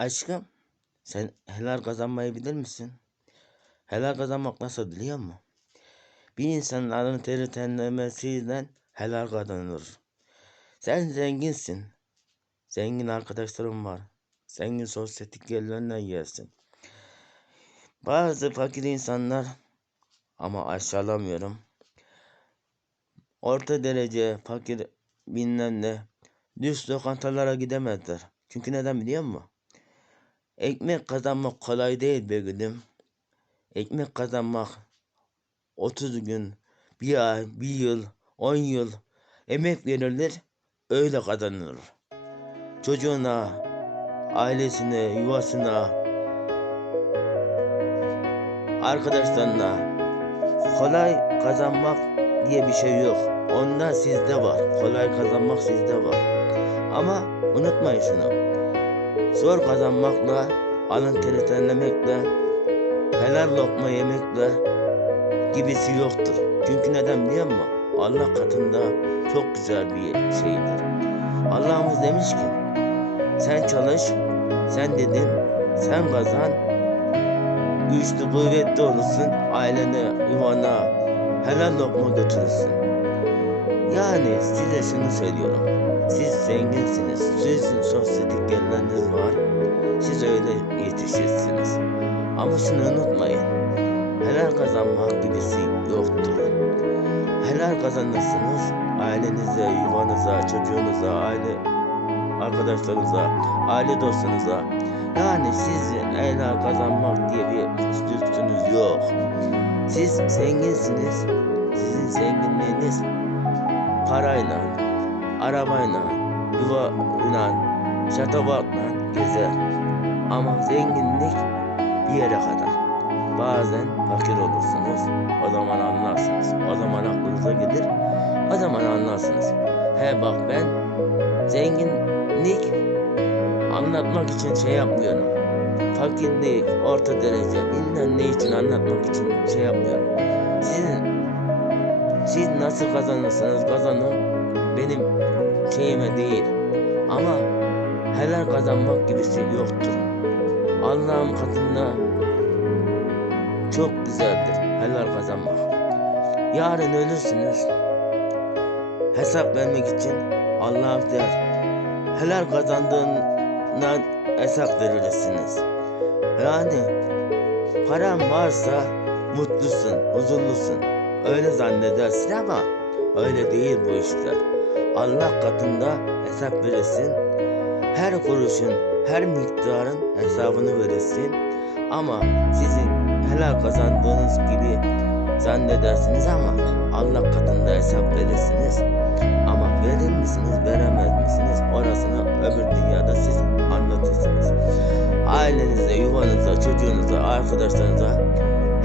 Aşkım, sen helal kazanmayı bilir misin? Helal kazanmak nasıl biliyor musun? Bir insanın alın teri tenlemesiyle helal kazanılır. Sen zenginsin. Zengin arkadaşlarım var. Zengin sosyetik gelirlerine yersin. Bazı fakir insanlar ama aşağılamıyorum. Orta derece fakir bilmem ne düz lokantalara gidemezler. Çünkü neden biliyor musun? Ekmek kazanmak kolay değil be gülüm. Ekmek kazanmak 30 gün, bir ay, bir yıl, 10 yıl emek verilir, öyle kazanılır. Çocuğuna, ailesine, yuvasına, arkadaşlarına kolay kazanmak diye bir şey yok. Onlar sizde var. Kolay kazanmak sizde var. Ama unutmayın şunu. Zor kazanmakla, alın teri terlemekle, helal lokma yemekle gibisi yoktur. Çünkü neden biliyor musun? Allah katında çok güzel bir şeydir. Allah'ımız demiş ki, sen çalış, sen dedin, sen kazan, güçlü kuvvetli olursun, ailene, yuvana helal lokma götürürsün. Yani size şunu söylüyorum. Siz zenginsiniz. Sizin sosyetik gelirleriniz var. Siz öyle yetişirsiniz. Ama şunu unutmayın. Helal kazanmak gibisi yoktur. Helal kazanırsınız. Ailenize, yuvanıza, çocuğunuza, aile arkadaşlarınıza, aile dostunuza. Yani sizin helal kazanmak diye bir lüksünüz yok. Siz zenginsiniz. Sizin zenginliğiniz parayla, arabayla, yuvayla, şatabatla gezer. Ama zenginlik bir yere kadar. Bazen fakir olursunuz. O zaman anlarsınız. O zaman aklınıza gelir. O zaman anlarsınız. He bak ben zenginlik anlatmak için şey yapmıyorum. Fakirlik, orta derece, bilmem ne için anlatmak için şey yapmıyorum. Sizin siz nasıl kazanırsanız kazanın benim şeyime değil. Ama helal kazanmak gibisi yoktur. Allah'ın katında çok güzeldir helal kazanmak. Yarın ölürsünüz. Hesap vermek için Allah der. Helal kazandığından hesap verirsiniz. Yani paran varsa mutlusun, huzurlusun. Öyle zannedersin ama öyle değil bu işler. Allah katında hesap verirsin. Her kuruşun, her miktarın hesabını verirsin. Ama sizin helal kazandığınız gibi zannedersiniz ama Allah katında hesap verirsiniz. Ama verir misiniz, veremez misiniz? Orasını öbür dünyada siz anlatırsınız. Ailenize, yuvanıza, çocuğunuza, arkadaşlarınıza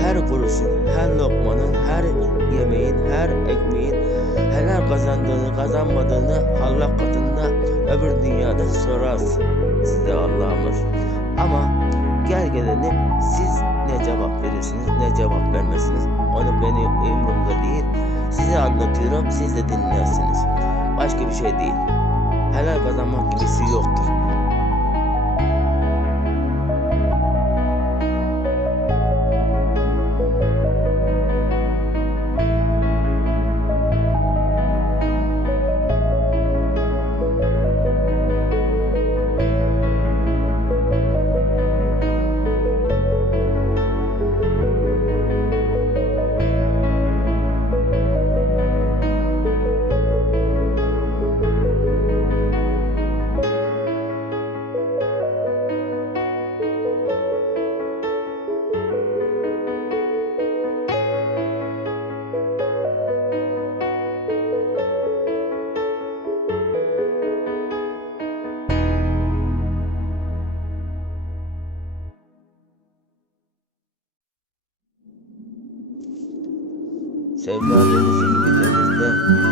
her kuruşun, her lokmanın, her yemeğin, her ekmeğin helal kazandığını, kazanmadığını Allah katında öbür dünyada sorarsın size Allah'ımız. Ama gel gelelim siz ne cevap verirsiniz, ne cevap vermezsiniz. Onu benim umurumda değil. Size anlatıyorum, siz de dinlersiniz. Başka bir şey değil. Helal kazanmak gibisi yoktur. Sevda denizi